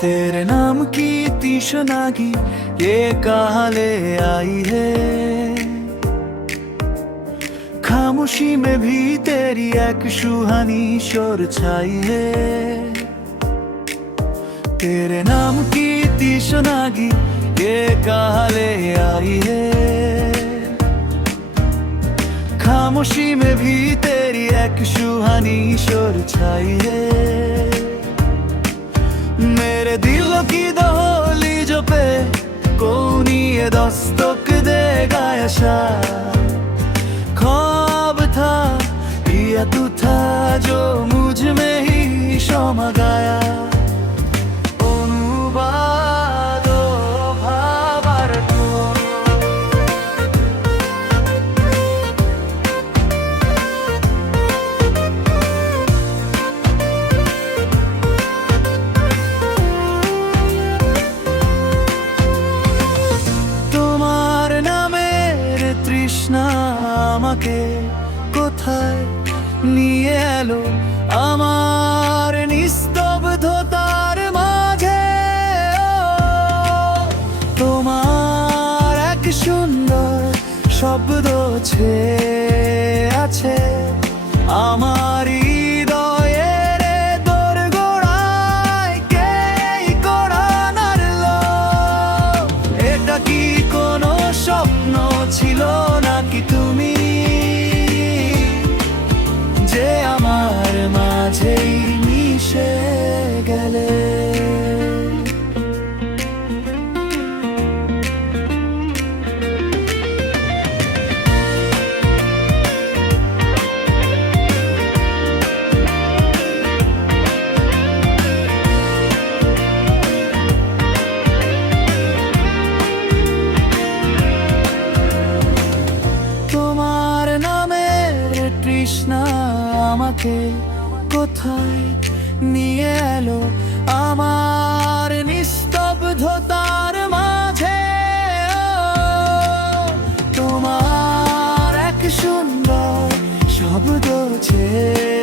तेरे नाम की तीशनागी ये कहाँ ले आई है। खामोशी में भी तेरी एक सुहानी शोर छाई है। तेरे नाम की तीशनागी ये कहाँ ले आई है। खामोशी में भी तेरी एक सुहानी शोर छाई है। मेरे दिल की दहली जो पे कौन ये दस्तक देगा ऐसा। ख्वाब था या तू था जो मुझ में ही शमा गाया। তৃষ্ণা আমাকে কোথায় নিয়ে এলো আমার নিস্তব্ধতার মাঝে। তোমার এক সুন্দর শব্দ ছেয়ে আছে আমার হৃদয়ের দোরগোড়ায়। কে করা নাড়লো? এটা কি কোনো স্বপ্ন ছিল নাকি তুমি যে আমার মাঝেই মিশে গেলে। তৃষ্ণা আমাকে কোথায় নিয়ে এলো আমার নিস্তব্ধতার মাঝে। তোমার এক সুন্দর শব্দ ছেয়ে